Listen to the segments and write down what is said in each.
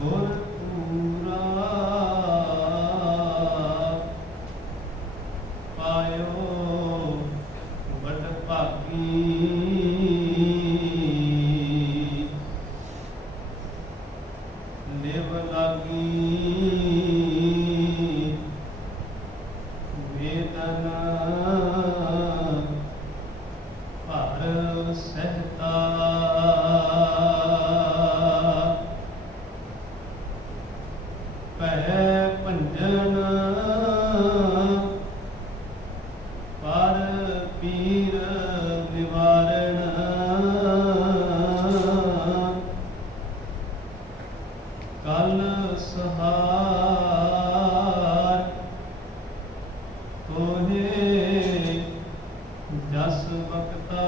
ਗੁਰਪੂਰਾ ਪਾਇਓ ਵਡ ਭਾਗੀ ਲਿਵ ਲਾਗੀ ਵੇਦਨ ਭਰ ਸਹਿਤਾ ਭੈ ਭੰਜਨ ਪਰ ਪੀਰ ਨਿਵਾਰਣ ਕਲ ਸਹਾਰ ਤੋਹੇ ਜਸ ਬਖਤਾ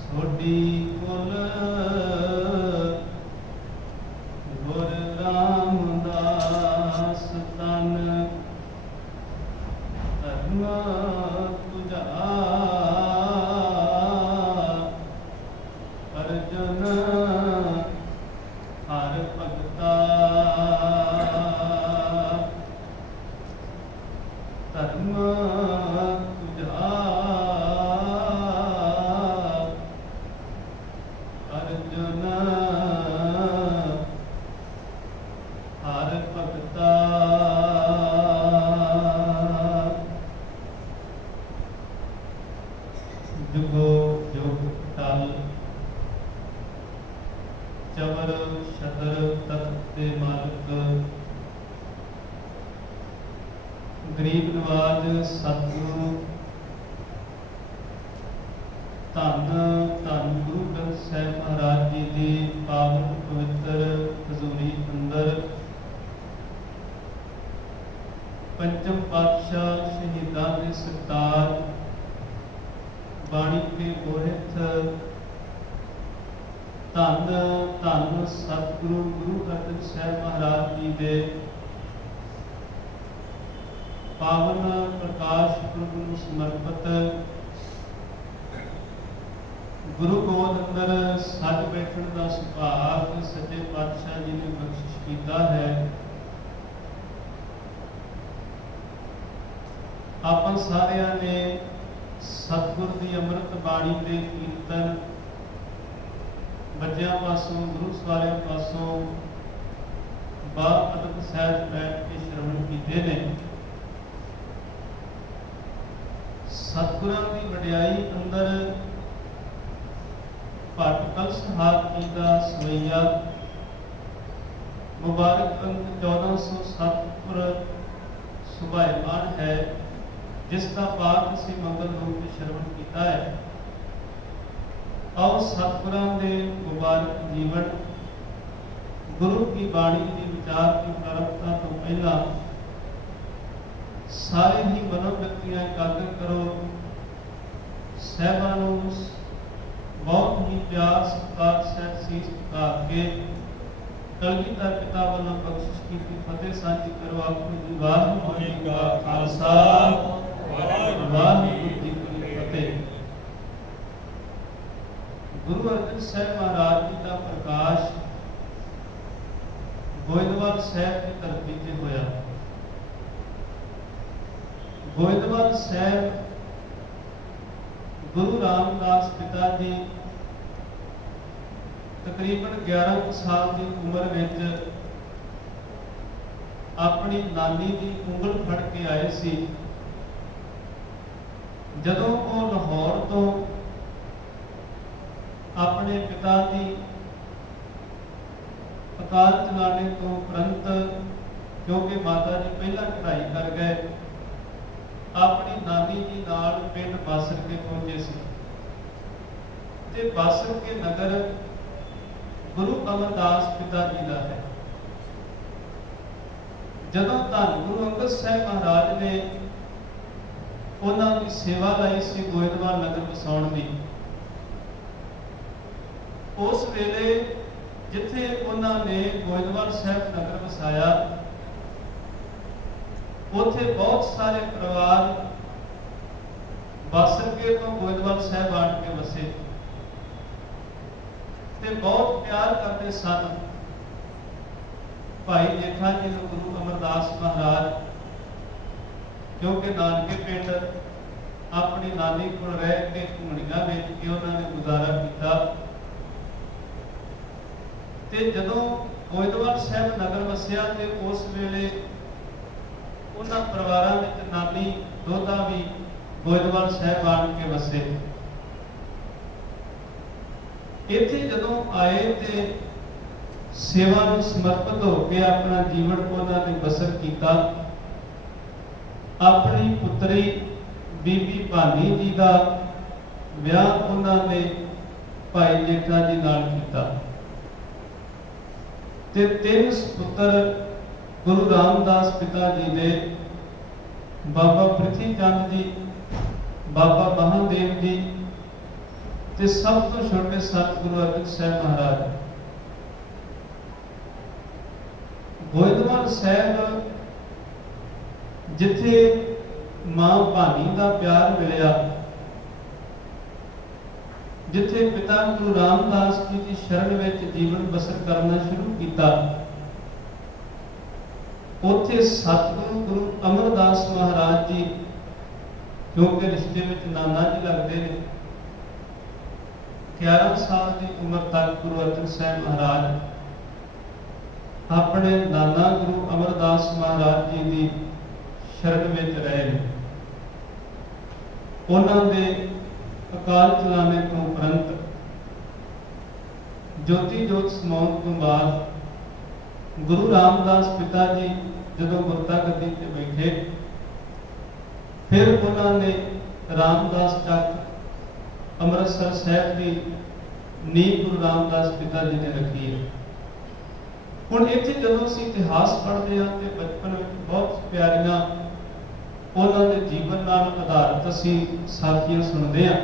ਸੋਢੀ ਕੁਲ ਗੁਰ ਰਾਮਦਾਸ ਤਨ ਧਰਮ ਤੁਝਾ ਅਰਜਨ ਹਰ ਭਗਤਾ ਧਰਮ ਤੁਝਾ ਅਰਜਨ ਹਰ ਭਗਤਾ ਜੁਗੋ ਜੁਗ ਟਲ ਚਵਰ ਸ਼ਦਰ ਤਖਤ ਦੇ ਮਾਲਕ ਗਰੀਬ ਨਵਾਜ ਸਤਿਗੁਰੂ ਧੰਨ ਧੰਨ ਗੁਰੂ ਗ੍ਰੰਥ ਸਾਹਿਬ ਮਹਾਰਾਜ ਜੀ ਦੀ ਪਾਵਨ ਪਵਿੱਤਰ ਹਜ਼ੂਰੀ ਅੰਦਰ ਪੰਚਮ ਪਾਤਸ਼ਾਹ ਸ਼ਹੀਦਾਂ ਦੇ ਸਰਤਾਜ ਬਾਣੀ ਕੇ ਗੋਹਿਤ ਧੰਨ ਧੰਨ ਸਤਿਗੁਰੂ ਗੁਰੂ ਅਰਜਨ ਸਾਹਿਬ ਮਹਾਰਾਜ ਜੀ ਦੇ ਪਾਵਨ ਪ੍ਰਕਾਸ਼ ਪੁਰਬ ਨੂੰ ਸਮਰਪਿਤ ਗੁਰੂ ਗੋਦ ਅੰਦਰ ਸੱਜ ਬੈਠਣ ਦਾ ਸੁਭਾਗ ਸੱਚੇ ਪਾਤਸ਼ਾਹ ਜੀ ਨੇ ਬਖਸ਼ਿਸ਼ ਕੀਤਾ ਹੈ। ਆਪਾਂ ਸਾਰਿਆਂ ਨੇ ਸਤਿਗੁਰ ਦੀ ਅੰਮ੍ਰਿਤ ਬਾਣੀ ਦੇ ਕੀਰਤਨ ਬੱਚਿਆਂ ਪਾਸੋਂ ਗੁਰੂ ਸਵਾਰਿਆਂ ਪਾਸੋਂ ਬਾਪ ਅਦਬ ਸਾਹਿਬ ਬੈਠ ਕੇ ਸ਼ਰਵਣ ਕੀਤੇ ਨੇ। ਸਤਿਗੁਰਾਂ ਦੀ ਵਡਿਆਈ ਅੰਦਰ ਭੱਟ ਕਲਸਹਾਰ ਜੀ ਦਾ ਸਵਈਆ ਮੁਬਾਰਕ ਅੰਕ 1407 ਸੁਭਾਇਮਾਨ ਹੈ, ਜਿਸ ਦਾ ਪਾਠ ਅਸੀਂ ਮੰਗਲ ਰੂਪ ਵਿੱਚ ਸ਼ਰਵਣ ਕੀਤਾ ਹੈ। ਆਓ ਸਤਿਗੁਰਾਂ ਦੇ ਮੁਬਾਰਕ ਜੀਵਨ ਗੁਰੂ ਕੀ ਬਾਣੀ ਦੀ ਵਿਚਾਰ ਦੀ ਪ੍ਰਾਰੰਭਤਾ ਤੋਂ ਪਹਿਲਾਂ ਸਾਰੇ ਹੀ ਮਨੋਵਿਰਤੀਆਂ ਇਕਾਗਰ ਕਰੋ। ਸਹਿਬਾਂ ਨੂੰ ਬਹੁਤ ਹੀ ਪਿਆਰ ਸਤਿਕਾਰ ਸਹਿਤ ਸੀਸ ਝੁਕਾ ਕੇ ਕਲਗੀਧਰ ਪਿਤਾ ਵੱਲੋਂ ਬਖਸ਼ਿਸ਼ ਕੀਤੀ ਫਤਿਹ ਸਾਂਝੀ ਕਰੋ। ਆਖੋ ਜੀ ਵਾਹਿਗੁਰੂ ਜੀ ਕਾ ਖਾਲਸਾ ਵਾਹਿਗੁਰੂ ਜੀ ਕੀ ਫਤਿਹ। ਗੁਰੂ ਅਰਜਨ ਸਾਹਿਬ ਮਹਾਰਾਜ ਜੀ ਦਾ ਪ੍ਰਕਾਸ਼ ਗੋਇੰਦਵਾਲ ਸਾਹਿਬ ਦੀ ਧਰਤੀ ਤੇ ਹੋਇਆ। ਗੋਇੰਦਵਾਲ ਸਾਹਿਬ ਗੁਰੂ ਰਾਮਦਾਸ ਪਿਤਾ ਜੀ ਤਕਰੀਬਨ 11 ਸਾਲ ਦੀ ਉਮਰ ਵਿੱਚ ਆਪਣੀ ਨਾਨੀ ਦੀ ਉਂਗਲ ਫੜ ਕੇ ਆਏ ਸੀ। ਜਦੋਂ ਉਹ ਲਾਹੌਰ ਤੋਂ ਆਪਣੇ ਪਿਤਾ ਦੀ ਅਕਾਲ ਚਲਾਣੇ ਤੋਂ ਉਪਰੰਤ, ਕਿਉਂਕਿ ਮਾਤਾ ਜੀ ਪਹਿਲਾਂ ਚੜ੍ਹਾਈ ਕਰ ਗਏ, ਆਪਣੀ ਨਾਨੀ ਜੀ ਨਾਲ ਪਿੰਡ ਬਾਸਰ ਕੇ ਪਹੁੰਚੇ ਸੀ ਤੇ ਬਾਸਰ ਕੇ ਨਗਰ ਗੁਰੂ ਅਮਰਦਾਸ ਪਿਤਾ ਜੀ ਦਾ ਹੈ। ਜਦੋਂ ਧੰਨ ਗੁਰੂ ਅੰਗਦ ਸਾਹਿਬ ਮਹਾਰਾਜ ਨੇ ਉਹਨਾਂ ਦੀ ਸੇਵਾ ਲਈ ਸੀ ਗੋਇੰਦਵਾਲ ਨਗਰ ਵਸਾਉਣ ਦੀ, ਉਸ ਵੇਲੇ ਜਿੱਥੇ ਉਹਨਾਂ ਨੇ ਗੋਇੰਦਵਾਲ ਸਾਹਿਬ ਨਗਰ ਵਸਾਇਆ, ਉੱਥੇ ਬਹੁਤ ਸਾਰੇ ਪਰਿਵਾਰ ਬਾਸਰਕੇ ਤੋਂ ਗੋਇੰਦਵਾਲ ਸਾਹਿਬ ਆਣ ਕੇ ਵਸੇ। ਤੇ ਬਹੁਤ ਪਿਆਰ ਕਰਦੇ ਸਨ। ਭਾਈ ਜੇਠਾ ਜੀ ਨੂੰ ਗੁਰੂ ਅਮਰਦਾਸ ਮਹਾਰਾਜ, ਕਿਉਂਕਿ ਨਾਨਕੇ ਪਿੰਡ ਆਪਣੀ ਨਾਨੀ ਕੋਲ ਰਹਿ ਕੇ ਘੂਣੀਆਂ ਵੇਚ ਕੇ ਉਹਨਾਂ ਨੇ ਗੁਜ਼ਾਰਾ ਕੀਤਾ, ਤੇ ਜਦੋਂ ਗੋਇੰਦਵਾਲ ਸਾਹਿਬ ਨਗਰ ਵਸਿਆ ਤੇ ਉਸ ਵੇਲੇ ਉਹਨਾਂ ਪਰਿਵਾਰਾਂ ਵਿੱਚ ਨਾਨੀ ਦੋਦਾ ਵੀ ਗੋਇੰਦਵਾਲ ਸਾਹਿਬ ਆਣ ਕੇ ਵਸੇ। ਇੱਥੇ ਜਦੋਂ ਆਏ ਤੇ ਸੇਵਾ ਨੂੰ ਸਮਰਪਿਤ ਹੋ ਕੇ ਆਪਣਾ ਜੀਵਨ ਉਹਨਾਂ ਨੇ ਬਸਰ ਕੀਤਾ। ਆਪਣੀ ਪੁੱਤਰੀ ਬੀਬੀ ਭਾਨੀ ਜੀ ਦਾ ਵਿਆਹ ਉਹਨਾਂ ਨੇ ਭਾਈ ਜੇਠਾ ਜੀ ਨਾਲ ਕੀਤਾ ਤੇ 3 ਸੁਪੁੱਤਰ ਗੁਰੂ ਰਾਮਦਾਸ ਪਿਤਾ ਜੀ ਦੇ, ਬਾਬਾ ਪ੍ਰਿਥੀ ਚੰਦ ਜੀ, ਬਾਬਾ ਮਹਾਦੇਵ ਜੀ ਤੇ ਸਭ ਤੋਂ ਛੋਟੇ ਸਤਿਗੁਰੂ ਅਰਜਨ ਸਾਹਿਬ ਮਹਾਰਾਜ। ਗੋਇੰਦਵਾਲ ਸਾਹਿਬ ਜਿੱਥੇ ਮਾਂ ਭਾਨੀ ਦਾ ਪਿਆਰ ਮਿਲਿਆ, ਜਿੱਥੇ ਪਿਤਾ ਗੁਰੂ ਰਾਮਦਾਸ ਜੀ ਦੀ ਸ਼ਰਨ ਵਿੱਚ ਜੀਵਨ ਬਸਰ ਕਰਨਾ ਸ਼ੁਰੂ ਕੀਤਾ, ਉੱਥੇ ਸਤਿਗੁਰੂ ਗੁਰੂ ਅਮਰਦਾਸ ਮਹਾਰਾਜ ਜੀ, ਕਿਉਂਕਿ ਰਿਸ਼ਤੇ ਵਿੱਚ ਨਾਨਾ ਜੀ ਲੱਗਦੇ ਨੇ, 11 ਸਾਲ ਦੀ ਉਮਰ ਤੱਕ ਗੁਰੂ ਅਰਜਨ ਸਾਹਿਬ ਮਹਾਰਾਜ ਆਪਣੇ ਨਾਨਾ ਗੁਰੂ ਅਮਰਦਾਸ ਮਹਾਰਾਜ ਜੀ ਦੀ ਸ਼ਰਨ ਵਿੱਚ ਰਹੇ ਨੇ। ਉਹਨਾਂ ਦੇ ਅਕਾਲ ਚਲਾਣੇ ਤੋਂ ਉਪਰੰਤ ਜੋਤੀ ਜੋਤ ਸਮਾਉਣ ਤੋਂ ਬਾਅਦ ਗੁਰੂ ਰਾਮਦਾਸ ਪਿਤਾ ਜੀ ਜਦੋਂ ਗੁਰਤਾ ਗੱਦੀ ਤੇ ਬੈਠੇ, ਫਿਰ ਉਹਨਾਂ ਨੇ ਰਾਮਦਾਸ ਚੱਕ ਅੰਮ੍ਰਿਤਸਰ ਸਾਹਿਬ ਦੀ ਨੀਂਹ ਗੁਰੂ ਰਾਮਦਾਸ ਪਿਤਾ ਜੀ ਨੇ ਰੱਖੀ ਹੈ। ਹੁਣ ਇੱਥੇ ਜਦੋਂ ਅਸੀਂ ਇਤਿਹਾਸ ਪੜ੍ਹਦੇ ਹਾਂ ਤੇ ਬਚਪਨ ਵਿੱਚ ਬਹੁਤ ਪਿਆਰੀਆਂ ਉਹਨਾਂ ਦੇ ਜੀਵਨ ਨਾਲ ਆਧਾਰਿਤ ਅਸੀਂ ਸਾਖੀਆਂ ਸੁਣਦੇ ਹਾਂ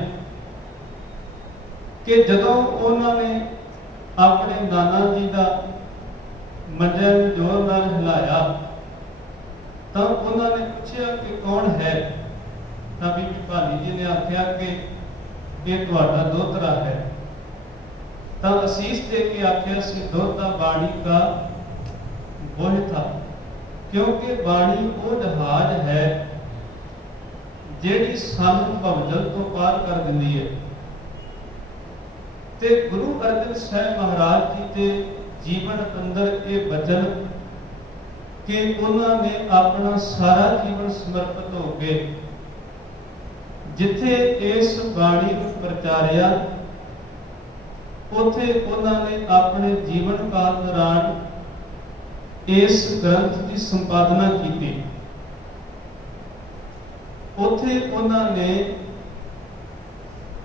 ਕਿ ਜਦੋਂ ਉਹਨਾਂ ਨੇ ਆਪਣੇ ਨਾਨਾ ਜੀ ਦਾ ਮੰਜੇ ਨੂੰ ਜ਼ੋਰ ਨਾਲ ਹਿਲਾਇਆ ਤਾਂ ਉਹਨਾਂ ਨੇ ਪੁੱਛਿਆ ਕਿ ਕੌਣ ਹੈ, ਤਾਂ ਬੀਬੀ ਭਾਨੀ ਜੀ ਨੇ ਆਖਿਆ ਕਿ ਇਹ ਤੁਹਾਡਾ ਦੋਹਤਰਾ ਹੈ। ਤਾਂ ਅਸੀਸ ਦੇ ਕੇ ਆਖਿਆ ਸੀ, ਦੋਹਤਾ ਬਾਣੀ ਦਾ ਬੋਝ ਥਾ, ਕਿਉਂਕਿ ਬਾਣੀ ਉਹ ਜਹਾਜ਼ ਹੈ ਜਿਹੜੀ ਸਾਨੂੰ ਭਵਜਲ ਤੋਂ ਪਾਰ ਕਰ ਦਿੰਦੀ ਹੈ। ਤੇ ਗੁਰੂ ਅਰਜਨ ਸਾਹਿਬ ਮਹਾਰਾਜ ਜੀ ਦੇ ਜੀਵਨ ਅੰਦਰ ਇਹ ਬਚਨ ਕਿ ਉਹਨਾਂ ਨੇ ਆਪਣਾ ਸਾਰਾ ਜੀਵਨ ਸਮਰਪਿਤ ਹੋ ਕੇ ਜਿੱਥੇ ਇਸ ਬਾਣੀ ਨੂੰ ਪ੍ਰਚਾਰਿਆ, ਉੱਥੇ ਉਹਨਾਂ ਨੇ ਆਪਣੇ ਜੀਵਨ ਕਾਲ ਦੌਰਾਨ ਇਸ ਗ੍ਰੰਥ ਦੀ ਸੰਪਾਦਨਾ ਕੀਤੀ। ਉੱਥੇ ਉਹਨਾਂ ਨੇ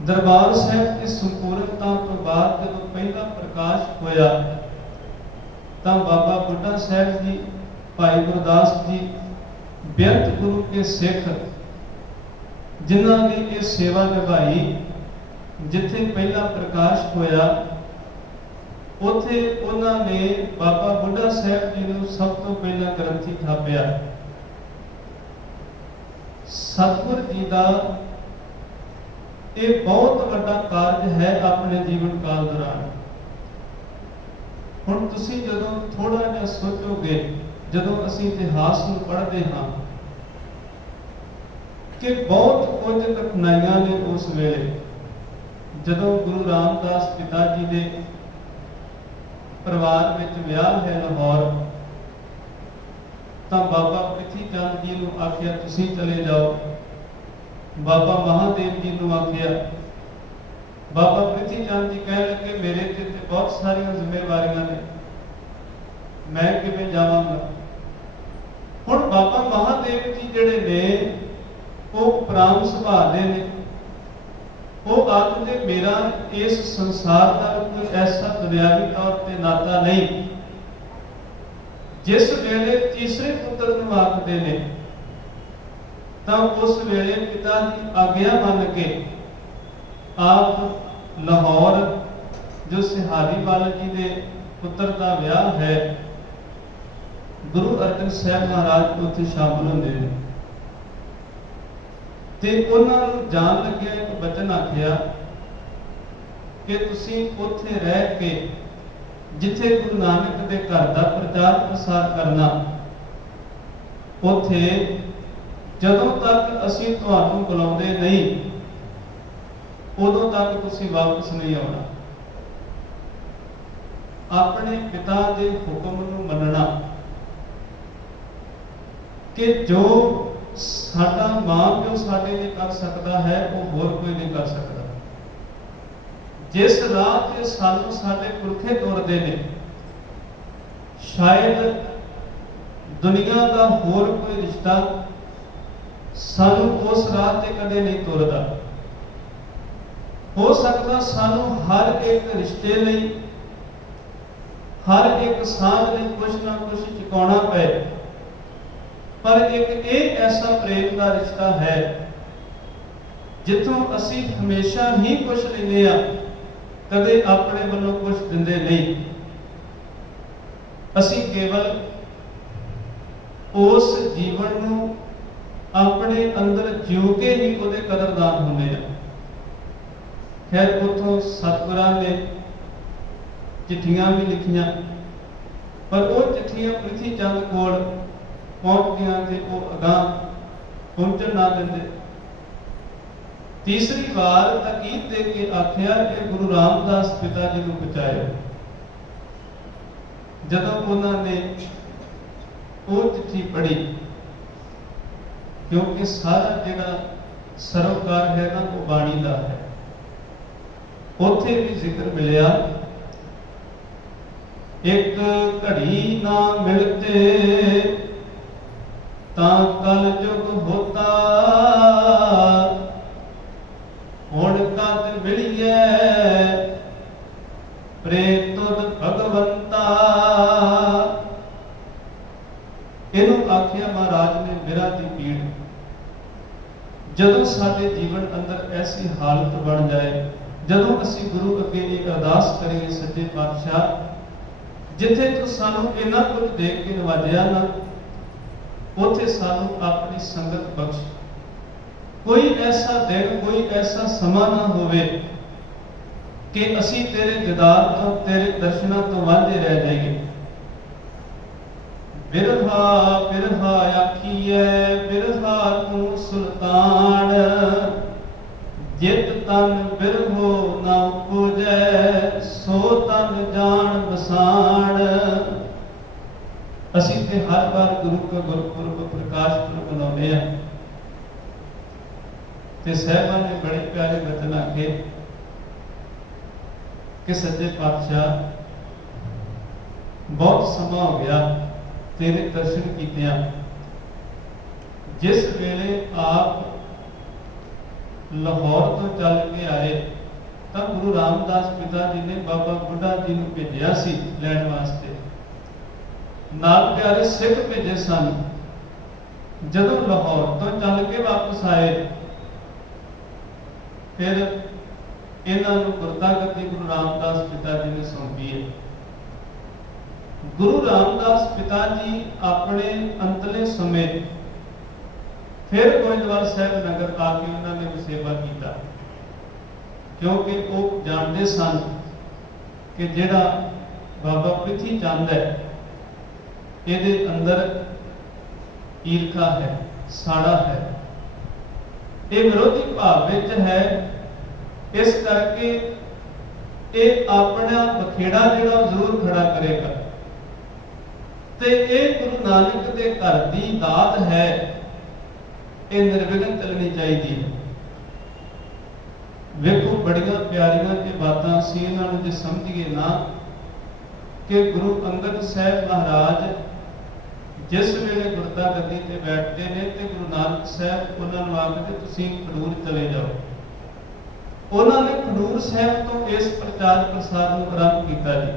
ਦਰਬਾਰ ਸਾਹਿਬ ਦੀ ਸੰਪੂਰਨਤਾ ਤੋਂ ਬਾਅਦ ਜਦੋਂ ਪਹਿਲਾ ਪ੍ਰਕਾਸ਼ ਹੋਇਆ ਤਾਂ ਬਾਬਾ ਬੁੱਢਾ ਸਾਹਿਬ ਜੀ, ਭਾਈ ਗੁਰਦਾਸ ਜੀ, ਬੇਅੰਤ ਗੁਰੂ ਕੇ ਸਿੱਖ ਜਿਨ੍ਹਾਂ ਨੇ ਇਹ ਸੇਵਾ ਨਿਭਾਈ, ਜਿੱਥੇ ਪਹਿਲਾ ਪ੍ਰਕਾਸ਼ ਹੋਇਆ ਉੱਥੇ ਉਹਨਾਂ ਨੇ ਬਾਬਾ ਬੁੱਢਾ ਸਾਹਿਬ ਜੀ ਨੂੰ ਸਭ ਤੋਂ ਪਹਿਲਾਂ ਗ੍ਰੰਥੀ ਥਾਪਿਆ। ਸਤਿਗੁਰ ਜੀ ਦਾ ਇਹ ਬਹੁਤ ਵੱਡਾ ਕਾਰਜ ਹੈ ਆਪਣੇ ਜੀਵਨ ਕਾਲ ਦੌਰਾਨ। ਹੁਣ ਤੁਸੀਂ ਜਦੋਂ ਥੋੜਾ ਜਿਹਾ ਸੋਚੋਗੇ, ਜਦੋਂ ਅਸੀਂ ਇਤਿਹਾਸ ਨੂੰ ਪੜ੍ਹਦੇ ਹਾਂ ਕਿ ਬਹੁਤ ਕੁਝ ਘਟਨਾਵਾਂ ਨੇ ਉਸ ਵੇਲੇ, ਜਦੋਂ ਗੁਰੂ ਰਾਮਦਾਸ ਪਿਤਾ ਜੀ ਦੇ ਪਰਿਵਾਰ ਵਿੱਚ ਵਿਆਹ ਹੈ ਲਾਹੌਰ, ਤਾਂ ਬਾਬਾ ਪ੍ਰਿਥੀ ਚੰਦ ਜੀ ਨੂੰ ਆਖਿਆ ਤੁਸੀਂ ਚਲੇ ਜਾਓ, ਬਾਬਾ ਮਹਾਦੇਵ ਜੀ ਨੂੰ ਆਖਿਆ। ਬਾਬਾ ਪ੍ਰਿਥੀ ਚੰਦ ਜੀ ਕਹਿਣ ਲੱਗੇ ਮੇਰੇ ਤੇ ਬਹੁਤ ਸਾਰੀਆਂ ਜ਼ਿੰਮੇਵਾਰੀਆਂ ਨੇ, ਮੈਂ ਕਿਵੇਂ ਜਾਵਾਂਗਾ। ਹੁਣ ਬਾਬਾ ਮਹਾਦੇਵ ਜੀ ਜਿਹੜੇ ਨੇ ਉਹ ਪ੍ਰਾਮ ਸੁਭਾਅ ਦੇ ਨੇ, ਉਹ ਆਖਦੇ ਮੇਰਾ ਇਸ ਸੰਸਾਰ ਨਾਲ ਕੋਈ ਐਸਾ ਦੁਨਿਆਵੀ ਤੌਰ ਤੇ ਨਾਤਾ ਨਹੀਂ। ਜਿਸ ਵੇਲੇ ਤੀਸਰੇ ਪੁੱਤਰ ਨੂੰ ਆਖਦੇ ਨੇ ਤਾਂ ਉਸ ਵੇਲੇ ਪਿਤਾ ਦੀ ਆਗਿਆ ਮੰਨ ਕੇ ਆਪ ਲਾਹੌਰ, ਜੋ ਸਿਹਾਰੀਵਾਲ ਜੀ ਦੇ ਪੁੱਤਰ ਦਾ ਵਿਆਹ ਹੈ, ਗੁਰੂ ਅਰਜਨ ਸਾਹਿਬ ਮਹਾਰਾਜ ਉੱਥੇ ਸ਼ਾਮਲ ਹੁੰਦੇ ਨੇ। ਤੇ ਉਹਨਾਂ ਨੂੰ ਜਾਣ ਲੱਗਿਆ ਇੱਕ ਬਚਨ ਆਖਿਆ कि तुसीं उत्थे रह के जिथे गुरु नानक दे घर दा प्रचार प्रसार करना, उत्थे जदों तक असीं तुहानूं बुलाउंदे नहीं उदों तक तुसीं वापस नहीं आउणा। अपने पिता दे हुक्म नूं मनना कि जो साडा मां प्यो साडे लिए कर सकदा है वो होर कोई नहीं कर सकदा। जिस राह ते सानूं साडे पुरखे तुरदे ने, शायद दुनिया का होर कोई रिश्ता सानूं उस राह ते कदे नहीं तुरदा। हो सकदा सानूं हर एक रिश्ते लई, हर एक साथ लई कुछ ना कुछ चुकाउणा पए, पर एक ये ऐसा प्रेम का रिश्ता है जिथों असीं हमेशा ही कुछ लैंदे आ, कदे अपने वल्लों कुछ दिंदे नहीं। असीं केवल उस जीवन नूं अपने अंदर जिउ के ही उहदे कदरदान हुंदे आ। खैर उथों सतगुरां ने चिट्ठियां भी लिखियां, पर वो चिट्ठियां प्रिथी चंद कोल पहुंच गया कि वो अगां पहुंचन ना दिंदे। तीसरी बार ताकीद दे के आख्या कि गुरु रामदास पिता जी नूं बचाए। जदों उन्होंने वो चिट्ठी पढ़ी, क्योंकि सारा जिहड़ा सरोकार है ना वो बाणी दा है, उत्थे भी जिक्र मिलिया, एक घड़ी ना मिलते तां कल जुग होता, हुण कद मिलिए प्रेम तुद भगवंता। इहनूं आखिया महाराज ने विरह दी पीड़। जदों साडे जीवन अंदर ऐसी हालत बन जाए, जदों असीं गुरु अगे एक अरदास करिए, सच्चे पातशाह जिथे तू सानूं इन्ना कुछ दे के नवाजिया ना, उत्थे सानूं अपनी संगत बख्श। कोई ऐसा दिन, कोई ऐसा समा ना होवे कि असीं तेरे दीदार तो, तेरे दर्शनां तो वांझे रह जाइए। बिरहा बिरहा आखिए बिरहा तू सुल्तान, जित तन बिरहो ना पूजै, सो तन जान बसाण। असीं ते हर बार गुरु का गुरपुरब प्रकाश पुरब मनाउने आ, ते साहिबां ने बड़े प्यारे वचन आखे कि सच्चे पातशाह बहुत समा हो गया तेरे दर्शन कीतियां। जिस वेले आप लाहौर तो चल के आए तब गुरु रामदास पिता जी ने बाबा बुढ़ा जी नूं भेजिया सी लैण वास्ते, नाल प्यारे सिख भेजे सन। जदों लाहौर तो चल के वापस आए, फिर इन्हां नूं गुरता गद्दी गुरु रामदास पिता जी ने सौंपी है। गुरु रामदास पिता जी अपने अंतले समय फिर गोइंदवाल साहब नगर आके उन्होंने वसेवा किया, क्योंकि वो जानते सन कि जिहड़ा बाबा प्रिथी चंद है ये अंदर ईर्खा है, साड़ा है, ये विरोधी भाव विच है। इस करके ये अपना बखेड़ा जिहड़ा जरूर खड़ा करेगा, ते ये गुरु नानक दे घर दी दात है, ये निर्विघन चलनी चाहिए। वेखो बड़िया प्यारियां ये बातां सी, इन्हां नूं जे समझिए ना कि गुरु अंगद साहब महाराज जिस वेले गुरता गद्दी ते बैठते ने ते गुरु नानक साहब उन्हां नूं आखदे तुसीं खडूर चले जाओ। उन्होंने खडूर साहब तो इस प्रचार प्रसार नूं आरंभ किया जी,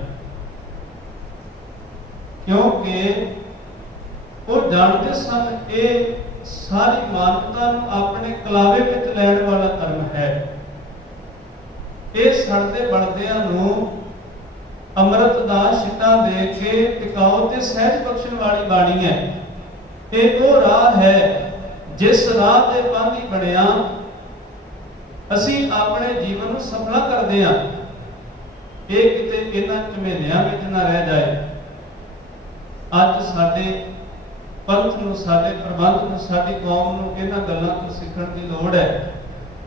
क्योंकि वो जानते सन ये सारी मानवता नूं अपने कलावे विच लैण वाला धर्म है। ये सड़दे बलदियां नूं अमृत दा छिट्टा दे के टिकाओ ते सहज बख्शण वाली बाणी है। ये वो राह है जिस राह ते बांधी बनिया असीं अपने जीवन नूं सफला करदे हां। ये किते इन्हां झमेलियां विच ना रह जाए। अज साडे पंथ नूं, साडे प्रबंध नूं, साडी कौम नूं इन्हां गल्लां तों सीखण दी लोड़ है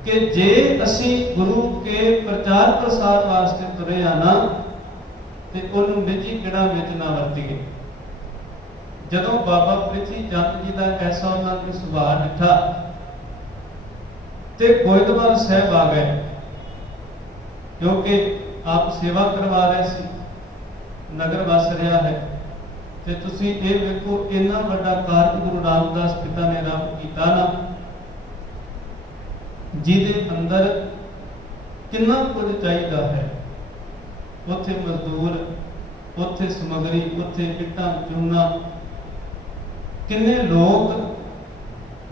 कि जे असीं गुरु के प्रचार प्रसार वास्ते तुरे आ ना ते उहनूं निजी किड़ा विच ना वरतीए। जदों बाबा प्रिथी चंद जी का ऐसा उन्होंने सुभाव डिठा ते गोइंदवाल साहब आ गए, क्योंकि आप सेवा करवा रहे सी, नगर वस रहा है। ते तुसीं ये वेखो इन्ना वड्डा कारज गुरु रामदास पिता ने आरंभ कीता ना, जिहदे अंदर कितना कुछ चाहिए है। उत्थे मजदूर, उत्थे समगरी, उत्थे इट्टां चूना, किन्ने लोग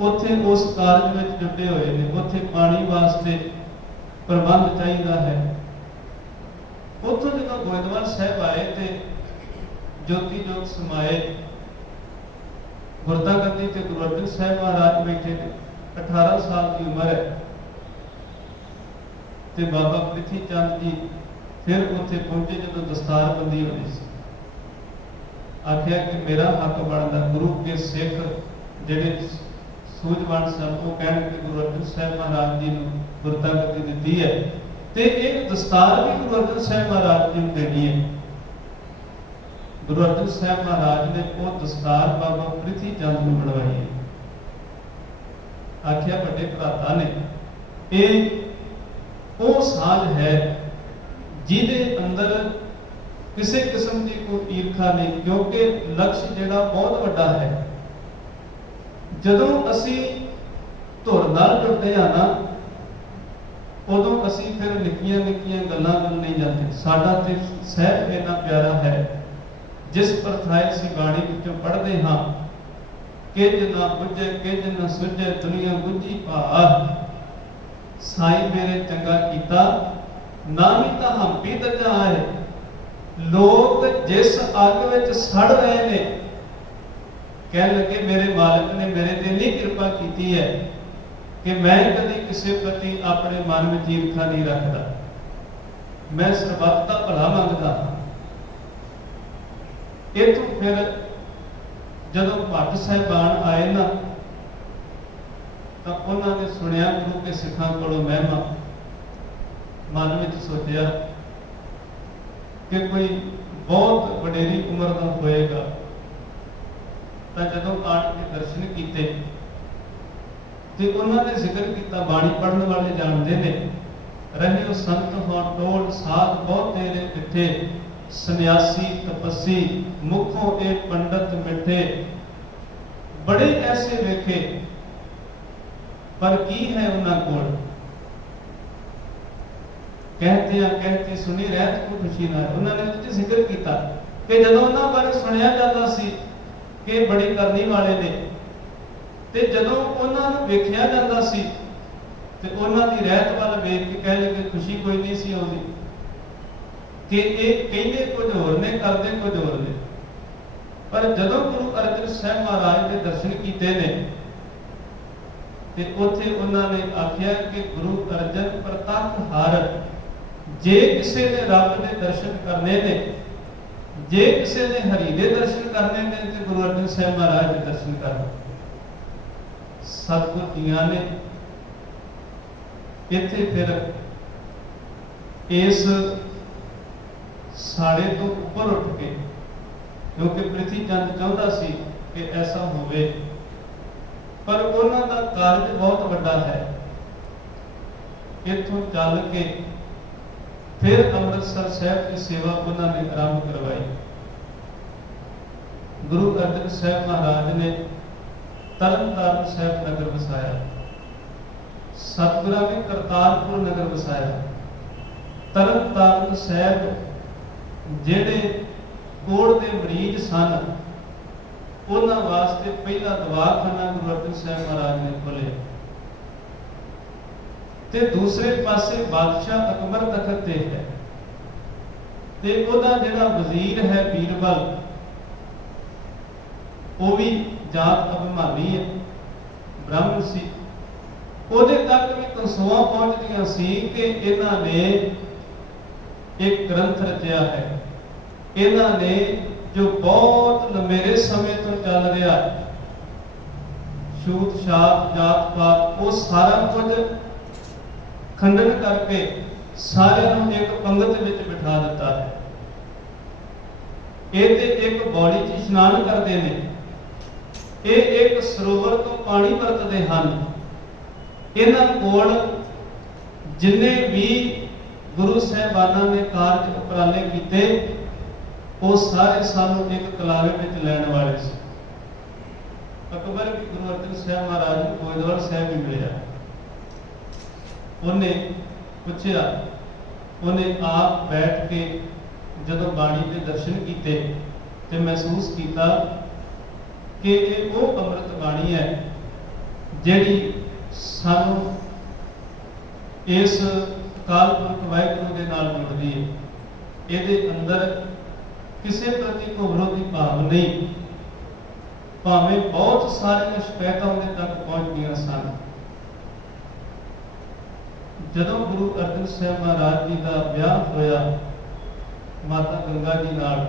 उत्थे उस कारज में जुटे हुए हैं। उत्थे पानी वास्ते प्रबंध चाहिए है। उत्थों जो गोइंदवाल साहब आए तो ज्योति जोत समाए, गुरता गद्दी ते गुरु अर्जन साहब महाराज बैठे ने, 18 साल की उम्र है। ते बाबा प्रिथी चंद जी फिर उत्थे पहुंचे जो दस्तार बंदी होनी सी। आख्या कि मेरा हक बनता, गुरु के सिख जिहड़े सूझवान सन वो कहण कि गुरु अर्जन साहब महाराज जी नूं गुरता गद्दी दित्ती है ते एक दस्तार भी गुरु अर्जन साहब महाराज जी नूं देनी है। गुरु अर्जन साहब महाराज ने वो दस्तार बाबा प्रिथी चंद नूं बनवाई है। आख्या बड़े भराता ने ये वो साझ है जिहदे अंदर किसी किस्म की कोई ईर्खा नहीं, क्योंकि लक्ष्य जिहड़ा बहुत वड्डा है। जदों असी धुर नाल जुड़ते हैं ना, उदों असी फिर निक्कियां निक्कियां गल्लां वल नहीं जाते। साडा ते सहज इन्ना प्यारा है, जिस परथाए असी बाणी विचों पढ़दे हां, किज ना बुझे किज ना सुझे दुनिया बुझी भा, साई मेरे चंगा कीता नामी तां हंपी दजा है। लोग जिस अग विच सड़ रहे ने कह लगे मेरे मालिक ने मेरे ते नहीं कृपा की है कि मैं कभी किसी प्रति अपने मन में ईर्खा नहीं रखता, मैं सरबत का भला मंगता। इतों फिर जदों भट्ट साहिबान आए ना तो उन्होंने सुनिया गुरु के सिखों को महिमा, मन में सोचा कि कोई बहुत वडेरी उम्र का होएगा। तो जदों आठ के दर्शन किए तो उन्होंने जिक्र किया, बाणी पढ़ने वाले जानते हैं, रहे संत हों टोल साध बहुत तेरे मिठे, सन्यासी तपस्सी मुखों ए पंडित मिठे, बड़े ऐसे वेखे पर की है उन्होंने कोल। कहते सुनी रहत को खुशी ना। उन्होंने जिक्र किया कि जदों उन्होंने बारे सुनिया जाता सी कि बड़ी करनी वाले ने, ते जदों उन्होंने वेखिया जाता सी ते उन्हां दी रहत वाल वेख के कह लगे खुशी कोई नहीं सी आउंदी कि ये कहंदे कुछ होर ने करदे कुछ होर ने। पर जदों गुरु अर्जन साहब महाराज के दर्शन कीते ने ते उत्थे उन्होंने आख्या कि गुरु अर्जन प्रतख हर, जे किसी ने रब के दर्शन करने ने, जे किसी ने हरि के दर्शन करने ने तो गुरु अर्जन साहब महाराज के दर्शन कर। सतगुर जियां ने इत्थे फिर इस साड़े तो ऊपर उठ के, क्योंकि प्रिथी चंद चाहता सी कि ऐसा होवे, पर उन्हां दा कारज बहुत बड़ा है। इत्थों चल के फिर अमृतसर साहब की सेवा उन्होंने आरंभ करवाई। गुरु अर्जन साहब महाराज ने तरनताਰਨ साहब नगर बसाया, सतगुरां ने करतारपुर नगर बसाया। तरनताਰਨ साहब जिहड़े कोड़ के मरीज सन उन्हां वास्ते पहला दवाखाना गुरु अर्जन साहब महाराज ने खोलिया। ते दूसरे पासे बादशाह अकबर तखत ते है, ते ओदा जिहड़ा वजीर है बीरबल, वो भी जात अभिमानी है, ब्राह्मण सी। ओदे तक भी कंसोआं पहुंचदियां सी कि इन्हां ने एक ग्रंथ रचिया है। इन्हां ने जो बहुत लंबेरे समय तो चल रहा छूत छात जात पात वो सारा कुछ खंडन करके सारिਆਂ ਨੂੰ एक पंगत ਵਿੱਚ बिठा दिता है। ये ते एक बौली च इशनान करते हैं, ये एक सरोवर तो पानी वरतते हैं। इन्हां कोल जिन्ने भी गुरु साहिबाना ने कारज उपराले किए वो सारे सानू एक कलावे में लैण वाले से। अकबर भी गुरु अर्जन साहब महाराज ने गोइंदवाल साहब भी मिले, उन्हें पूछा, उन्हें आप बैठ के जदों बाणी के दर्शन किए तो महसूस किया कि ये वो अमृत बाणी है जिहड़ी सानू इस काल पुरख वाहिगुरू के नाल जुड़दी है। इहदे अंदर किसी प्रति कोई विरोधी भाव नहीं, भावें बहुत सारियां शिकायतां उहदे तक पहुंच गईयां सन। जदों गुरु अर्जन साहब महाराज जी का ब्याह होया माता गंगा जी नाल,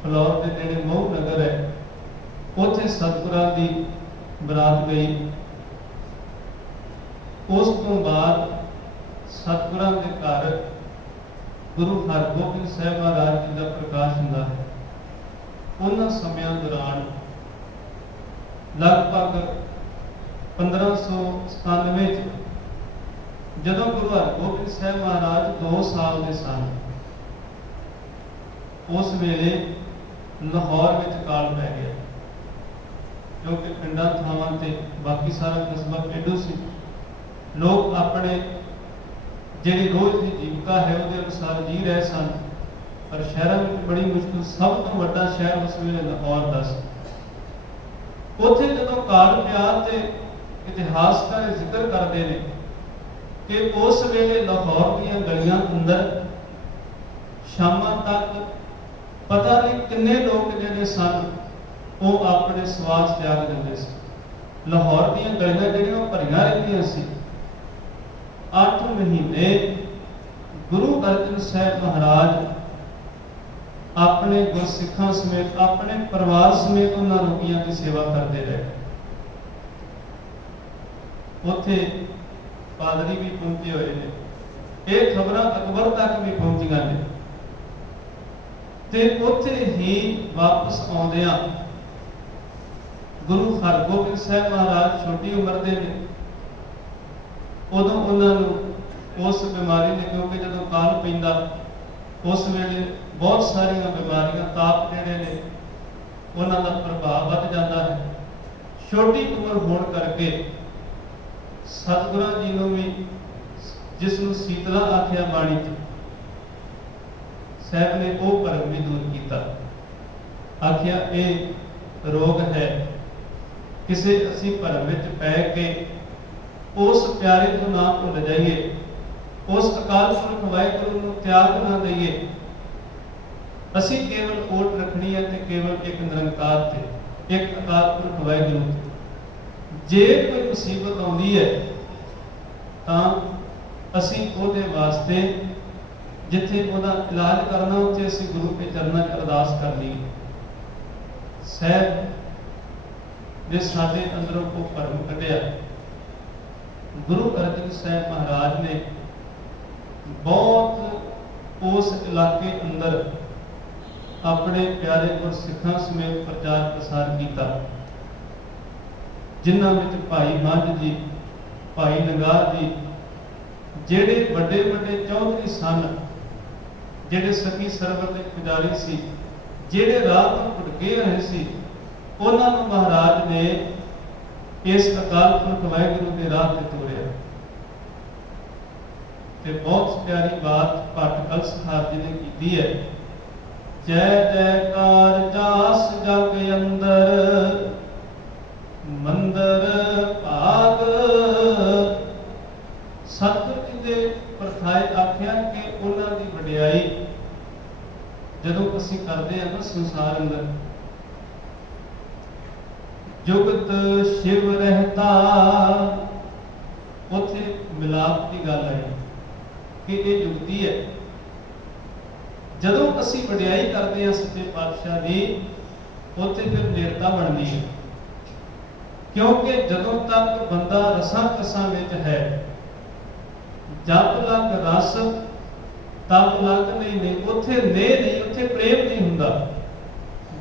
फलौर के नेड़े मोह नगर है, उत्थे सतगुरां दी बरात गई। उस तो बाद सतगुरां दे घर गुरु हरगोबिंद साहब महाराज जी का प्रकाश हुंदा है। उन्हां समयां दौरान लगभग 1597 जदों गुरु हरगोबिंद साहब महाराज 2 साल के सन, उस वेले लाहौर में काल पै गया, क्योंकि पिंडां थावां ते बाकी सारा कस्बा पेंडू सी। लोग अपने जिहड़ी रोज की जीविका है उसके अनुसार जी रहे सन, पर शहरों में बड़ी मुश्किल, सब तो वड्डा शहर उस वेले लाहौर दा सी। उत्थे जदों काल पिया ते इतिहासकार जिक्र करते हैं कि उस वेले लाहौर दीयां गलियां अंदर शामां तक पता नहीं किन्ने लोग जिहड़े सन वो अपने स्वास त्याग दिंदे सी। लाहौर दीयां गलियां जिहड़ियां भरियां रहिंदियां सी। 8 महीने गुरु अर्जन साहब महाराज अपने गुरसिखां समेत अपने परिवार समेत उन्हां रोगियां की सेवा करते रहे। उत्थे पादरी भी पहुंचे हुए ने, ये खबरां अकबर तक भी पहुंचियां ने। ते उत्थे ही वापस आउंदियां गुरु हरगोबिंद साहब महाराज छोटी उम्र के ने, उदों उन्होंने उस बीमारी ने, क्योंकि जदों काल पैंदा उस वेले बहुत सारिया बीमारियां ताप जिहड़े ने उन्हां दा प्रभाव वध जाता है। छोटी उम्र होने करके सतगुरां जी नूं भी, जिसनूं शीतला आख्या बाणी साहब ने वो भरम भी दूर किया। आख्या ये रोग है, किसी असी भरम विच पै के उस प्यारे को ना भुल जाइए, उस अकाल पुरख वाहिगुरू नूं त्याग ना दईए। असी केवल ओट रखनी है ते केवल एक निरंकार ते, एक अकाल पुरख वाहिगुरू ते। जे कोई मुसीबत आउंदी है तां असी उहदे वास्ते जिथे उहदा इलाज करना उत्थे असी गुरु के चरणों च अरदास करनी है। साहब जे साडे अंदरों को भरम कढिया, गुरु अर्जन साहब महाराज ने बहुत उस इलाके अंदर अपने प्यारे गुरसिखां समेत प्रचार प्रसार किया, जिन्हां विच भाई मंझ जी, भाई नगार जी, जेड़े बड़े बड़े चौधरी सन, जेड़े सखी सरवर के पुजारी सी, जेड़े राह तो भटके रहे सी, उन्हां नूं महाराज ने इस अकाल पुरख वाहिगुरू के राह ते तोरिया। ते बहुत प्यारी बात भट्ट कलसहार जी ने की है, जय जयकार जास जग अंदर मंदर भाग। सतगुर जी दे प्रथाए आख्या कि उन्हां दी वडियाई जदों असीं करदे हां ना संसार अंदर, जुगत शिव रहता, उत्थे मिलाप की गल है कि ये जुगती है ਜਦੋਂ ਅਸੀਂ ਵਡਿਆਈ ਕਰਦੇ ਹਾਂ ਸੱਚੇ ਪਾਤਸ਼ਾਹ ਦੀ, ਉੱਥੇ ਫਿਰ ਨੇੜਤਾ ਬਣਦੀ ਹੈ। ਕਿਉਂਕਿ ਜਦੋਂ ਤੱਕ ਬੰਦਾ ਰਸਾਂ ਕਸਾਂ ਵਿੱਚ ਹੈ, ਜਪ ਲਗ ਰਸ ਤਪ ਲਗ ਨਹੀਂ, ਉੱਥੇ ਨਹੀਂ, ਉੱਥੇ ਪ੍ਰੇਮ ਨਹੀਂ ਹੁੰਦਾ।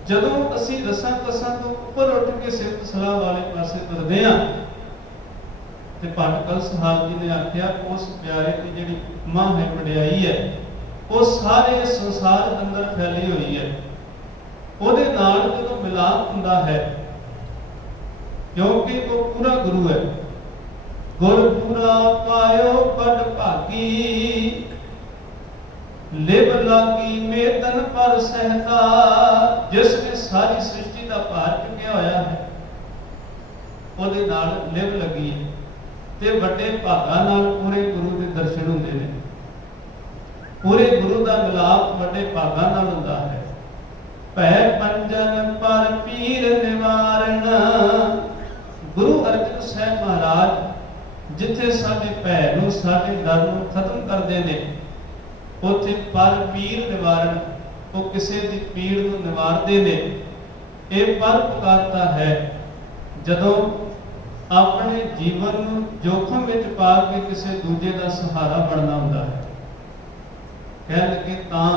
ਜਦੋਂ ਅਸੀਂ ਰਸਾਂ ਕਸਾਂ ਤੋਂ ਉੱਪਰ ਉੱਠ ਕੇ ਸਿਫਤ ਸਲਾਹ ਵਾਲੇ ਪਾਸੇ ਤੁਰਦੇ ਹਾਂ, ਤੇ ਪਾਟਕਲ ਸਾਹਿਬ ਜੀ ਨੇ ਆਖਿਆ ਉਸ ਪਿਆਰੇ ਦੀ ਜਿਹੜੀ ਮਾਂ ਹੈ, ਵਡਿਆਈ ਹੈ, ਉਹ ਸਾਰੇ ਸੰਸਾਰ ਅੰਦਰ ਫੈਲੀ ਹੋਈ ਹੈ। ਉਹਦੇ ਨਾਲ ਜਦੋਂ ਮਿਲਾਪ ਹੁੰਦਾ ਹੈ, ਕਿਉਂਕਿ ਉਹ ਪੂਰਾ ਗੁਰੂ ਹੈ। ਗੁਰ ਪੂਰਾ ਪਾਇਓ ਬੜ ਭਾਗੀ, ਲਿਵ ਲਾਗੀ ਮੇਦਨ ਪਰ ਸਹਿਤਾ। ਜਿਸ ਨੇ ਸਾਰੀ ਸ੍ਰਿਸ਼ਟੀ ਦਾ ਭਾਰ ਚੁੱਕਿਆ ਹੋਇਆ ਹੈ, ਉਹਦੇ ਨਾਲ ਲਿਵ ਲੱਗੀ ਹੈ, ਤੇ ਵੱਡੇ ਭਾਗਾਂ ਨਾਲ ਪੂਰੇ ਗੁਰੂ ਦੇ ਦਰਸ਼ਨ ਹੁੰਦੇ ਨੇ। ਪੂਰੇ ਗੁਰੂ ਦਾ ਮਿਲਾਪ ਵੱਡੇ ਭਾਗਾਂ ਨਾਲ ਹੁੰਦਾ ਹੈ। ਭੈ ਪੰਜਨ ਪਰ ਪੀਰ ਨਿਵਾਰਨ। ਗੁਰੂ ਅਰਜਨ ਸਾਹਿਬ ਮਹਾਰਾਜ ਜਿੱਥੇ ਸਾਡੇ ਭੈ ਨੂੰ, ਸਾਡੇ ਡਰ ਨੂੰ ਖਤਮ ਕਰਦੇ ਨੇ, ਉੱਥੇ ਪਰ ਪੀਰ ਨਿਵਾਰਨ, ਉਹ ਕਿਸੇ ਦੀ ਪੀੜ ਨੂੰ ਨਿਵਾਰਦੇ ਨੇ। ਇਹ ਪਰਉਪਕਾਰਤਾ ਹੈ। ਜਦੋਂ ਆਪਣੇ ਜੀਵਨ ਨੂੰ ਜੋਖਮ ਵਿੱਚ ਪਾ ਕੇ ਕਿਸੇ ਦੂਜੇ ਦਾ ਸਹਾਰਾ ਬਣਨਾ ਹੁੰਦਾ ਹੈ। ਕਹਿ ਲਗੇ ਤਾਂ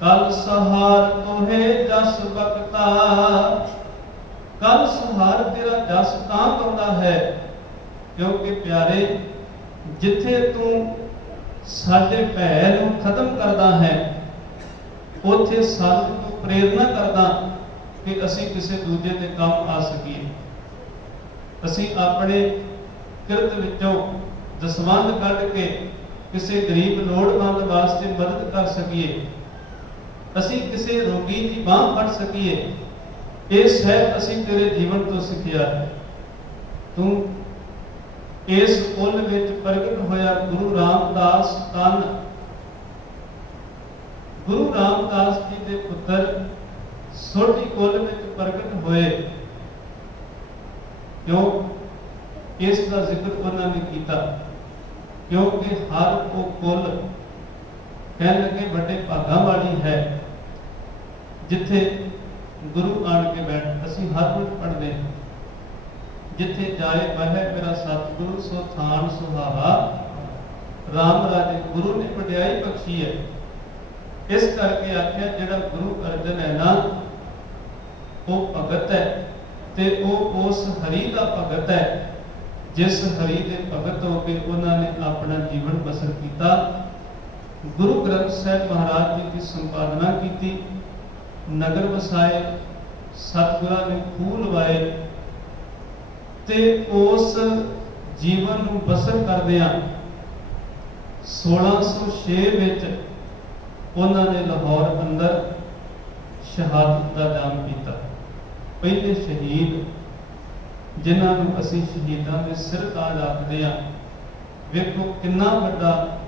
ਕਲ ਸਹਾਰ ਤੋਹੇ ਜਸ ਬਖਤਾ। ਕਲ ਸਹਾਰ ਤੇਰਾ ਜਸ ਤਾਂ ਪਾਉਂਦਾ ਹੈ ਕਿਉਂਕਿ ਪਿਆਰੇ, ਜਿੱਥੇ ਤੂੰ ਸਾਡੇ ਭੈ ਨੂੰ ਖਤਮ ਕਰਦਾ ਹੈ, ਉੱਥੇ ਸਾਨੂੰ ਤੂੰ ਪ੍ਰੇਰਨਾ ਕਰਦਾ ਕਿ ਅਸੀਂ ਕਿਸੇ ਦੂਜੇ ਦੇ ਕੰਮ ਆ ਸਕੀਏ। ਅਸੀਂ ਆਪਣੇ ਕਿਰਤ ਵਿੱਚੋਂ ਦਸਵੰਧ ਕੱਢ ਕੇ ਕਿਸੇ ਗਰੀਬ ਲੋੜਵੰਦ ਵਾਸਤੇ ਮਦਦ ਕਰ ਸਕੀਏ। ਅਸੀਂ ਕਿਸੇ ਰੋਗੀ ਦੀ ਬਾਂਹ ਫੜ ਸਕੀਏ। ਇਹ ਸਹਿਬ ਅਸੀਂ ਤੇਰੇ ਜੀਵਨ ਤੋਂ ਸਿੱਖਿਆ ਹੈ। ਤੂੰ ਇਸ ਕੁੱਲ ਵਿੱਚ ਪ੍ਰਗਟ ਹੋਇਆ ਗੁਰੂ ਰਾਮਦਾਸ ਤਨ, ਗੁਰੂ ਰਾਮਦਾਸ ਜੀ ਦੇ ਪੁੱਤਰ ਸੋਢੀ ਕੁੱਲ ਵਿੱਚ ਪ੍ਰਗਟ ਹੋਏ। ਕਿਉਂ ਇਸ ਦਾ ਜ਼ਿਕਰ ਉਹਨਾਂ ਨੇ ਕੀਤਾ? ਕਿਉਂਕਿ ਹਰ ਉਹ ਕੁੱਲ ਕਹਿਣ ਲੱਗੇ ਵੱਡੇ ਭਾਗਾਂ ਵਾਲੀ ਹੈ, ਜਿੱਥੇ ਗੁਰੂ ਆਣ ਕੇ ਬੈਠ। ਅਸੀਂ ਹਰ ਰੋਜ਼ ਪੜ੍ਹਦੇ ਹਾਂ, ਜਿੱਥੇ ਜਾਏ ਬਹਿ ਮੇਰਾ ਸਤਿਗੁਰੂ ਸੋ ਥਾਨ ਸੁਹਾਵਾ। ਰਾਮ ਰਾਜੇ ਗੁਰੂ ਨੇ ਵਡਿਆਈ ਬਖਸ਼ੀ ਹੈ। ਇਸ ਕਰਕੇ ਆਖਿਆ ਜਿਹੜਾ ਗੁਰੂ ਅਰਜਨ ਹੈ ਨਾ, ਉਹ ਭਗਤ ਹੈ, ਤੇ ਉਹ ਉਸ ਹਰੀ ਦਾ ਭਗਤ ਹੈ ਜਿਸ ਹਰੀ ਦੇ ਭਗਤ ਹੋ ਕੇ ਉਹਨਾਂ ਨੇ ਆਪਣਾ ਜੀਵਨ ਬਸਰ ਕੀਤਾ। ਗੁਰੂ ਗ੍ਰੰਥ ਸਾਹਿਬ ਮਹਾਰਾਜ ਜੀ ਦੀ ਸੰਪਾਦਨਾ ਕੀਤੀ, ਨਗਰ ਵਸਾਏ, ਸਤਿਗੁਰਾਂ ਨੇ ਖੂਹ ਲਵਾਏ, ਤੇ ਉਸ ਜੀਵਨ ਨੂੰ ਬਸਰ ਕਰਦਿਆਂ 1606 ਵਿੱਚ ਉਹਨਾਂ ਨੇ ਲਾਹੌਰ ਅੰਦਰ ਸ਼ਹਾਦਤ ਦਾ ਜਾਮ ਪੀਤਾ। ਪਹਿਲੇ ਸ਼ਹੀਦ, ਜਿਨ੍ਹਾਂ ਨੂੰ ਅਸੀਂ ਸ਼ਹੀਦਾਂ ਦੇ ਸਿਰ ਤਾਜ ਆਖਦੇ ਹਾਂ। ਵੇਖੋ ਕਿੰਨਾ ਵੱਡਾ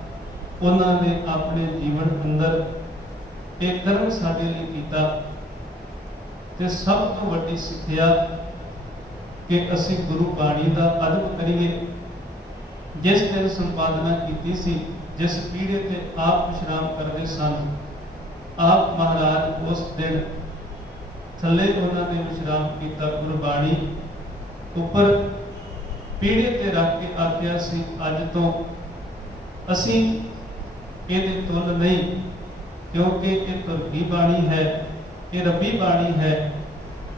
ਉਹਨਾਂ ਨੇ ਆਪਣੇ ਜੀਵਨ ਅੰਦਰ ਇਹ ਕਰਮ ਸਾਡੇ ਲਈ ਕੀਤਾ। ਤੇ ਸਭ ਤੋਂ ਵੱਡੀ ਸਿੱਖਿਆ ਕਿ ਅਸੀਂ ਗੁਰੂ ਬਾਣੀ ਦਾ ਅਦਬ ਕਰੀਏ। ਜਿਸ ਦਿਨ ਸੰਪਾਦਨਾ ਕੀਤੀ ਸੀ, ਜਿਸ ਪੀੜੇ ਤੇ ਆਪ ਵਿਸ਼ਰਾਮ ਕਰਦੇ ਸਨ, ਆਪ ਮਹਾਰਾਜ ਉਸ ਦਿਨ ਥੱਲੇ ਉਹਨਾਂ ਨੇ ਵਿਸ਼ਰਾਮ ਕੀਤਾ। ਗੁਰਬਾਣੀ ਉੱਪਰ ਪੀੜੇ ਤੇ ਰੱਖ ਕੇ ਆਖਿਆ ਸੀ, ਅੱਜ ਤੋਂ ਅਸੀਂ ਇਹਦੇ ਤੁਲ ਨਹੀਂ, ਕਿਉਂਕਿ ਇਹ ਧਰਤੀ ਬਾਣੀ ਹੈ, ਇਹ ਰੱਬੀ ਬਾਣੀ ਹੈ।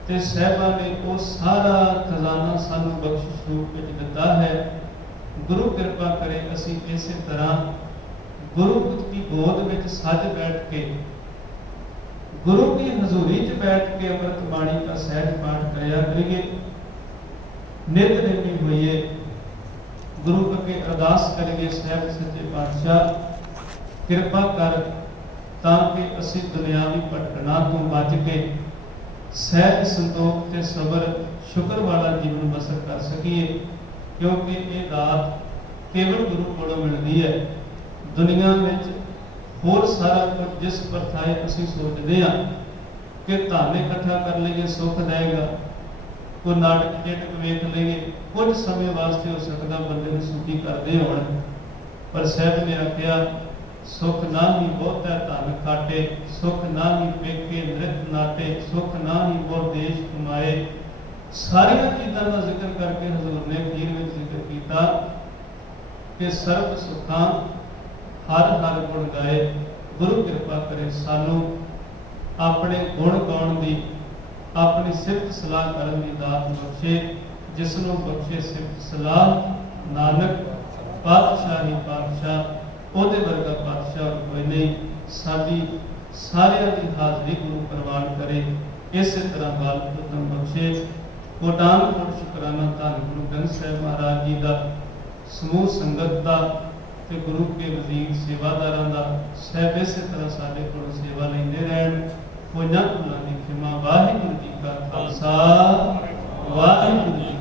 ਤੇ ਸਾਹਿਬਾਂ ਨੇ ਉਹ ਸਾਰਾ ਖਜ਼ਾਨਾ ਸਾਨੂੰ ਬਖਸ਼ਿਸ਼ ਰੂਪ ਵਿੱਚ ਦਿੱਤਾ ਹੈ। ਗੁਰੂ ਕਿਰਪਾ ਕਰੇ ਅਸੀਂ ਇਸੇ ਤਰ੍ਹਾਂ ਗੁਰੂ ਦੀ ਗੋਦ ਵਿੱਚ ਸੱਜ ਬੈਠ ਕੇ, ਗੁਰੂ ਦੀ ਹਜ਼ੂਰੀ 'ਚ ਬੈਠ ਕੇ ਅੰਮ੍ਰਿਤ ਬਾਣੀ ਦਾ ਸਹਿਜ ਪਾਠ ਕਰਿਆ ਕਰੀਏ। ਨਿਤ ਨੇਮੀ ਹੋਈਏ, ਗੁਰੂ ਅੱਗੇ ਅਰਦਾਸ ਕਰੀਏ, ਸਾਹਿਬ ਸੱਚੇ ਪਾਤਸ਼ਾਹ ਕਿਰਪਾ ਕਰ ਤਾਂ ਕਿ ਅਸੀਂ ਦੁਨਿਆਵੀ ਭਟਕਣਾ ਤੋਂ ਬਚ ਕੇ ਸਹਿਜ ਸੰਤੋਖ ਤੇ ਸਬਰ ਸ਼ੁਕਰ ਵਾਲਾ ਜੀਵਨ ਬਸਰ ਕਰ ਸਕੀਏ। ਕਿਉਂਕਿ ਇਹ ਦਾਤ ਕੇਵਲ ਗੁਰੂ ਕੋਲੋਂ ਮਿਲਦੀ ਹੈ। ਦੁਨੀਆ ਵਿੱਚ ਹੋਰ ਸਾਰਾ ਕੁਝ ਜਿਸ ਪ੍ਰਥਾਏ ਅਸੀਂ ਸੋਚਦੇ ਹਾਂ ਕਿ ਧਨ ਇਕੱਠਾ ਕਰ ਲਈਏ ਸੁੱਖ ਦੇਗਾ, ਕੋਈ ਨਾਟਕ ਚੇਟਕ ਵੇਖ ਲਈਏ, ਕੁਝ ਸਮੇਂ ਵਾਸਤੇ ਹੋ ਸਕਦਾ ਬੰਦੇ ਨੂੰ ਸੁਖੀ ਕਰਦੇ ਹੋਣ, ਪਰ ਸਾਹਿਬ ਨੇ ਆਖਿਆ सुख नामी बहुतै धन खाटे, सुख नामी पेके नृत नाटे, सुख नामी बहु देश कमाए। सारिया चीज़ों का जिक्र करके हजूर ने अखीर में जिक्र किया कि सर्व सुखां हर हर गुण गाए। गुरु कृपा करे सानू अपने गुण गाउण दी, अपनी सिफत सलाह करन दी दात बख्शे। जिसनों बख्शे सिफत सलाह नानक पातशाही पातशाह, ਉਹਦੇ ਵਰਗਾ ਪਾਤਸ਼ਾਹ और कोई नहीं। साडी सारियां दी हाजरी गुरु प्रवान करे। इस तरह बाल पुतम बख्शे। कोटान कोट शुकराना धन गुरु ग्रंथ साहिब महाराज जी का, समूह संगत का ते गुरु के वजीर सेवादारां दा साहिब इस तरह साडे कोल सेवा लैंदे रहन। होइयां भुलां दी खिमा। वाहिगुरू जी का खालसा, वाहिगुरू जी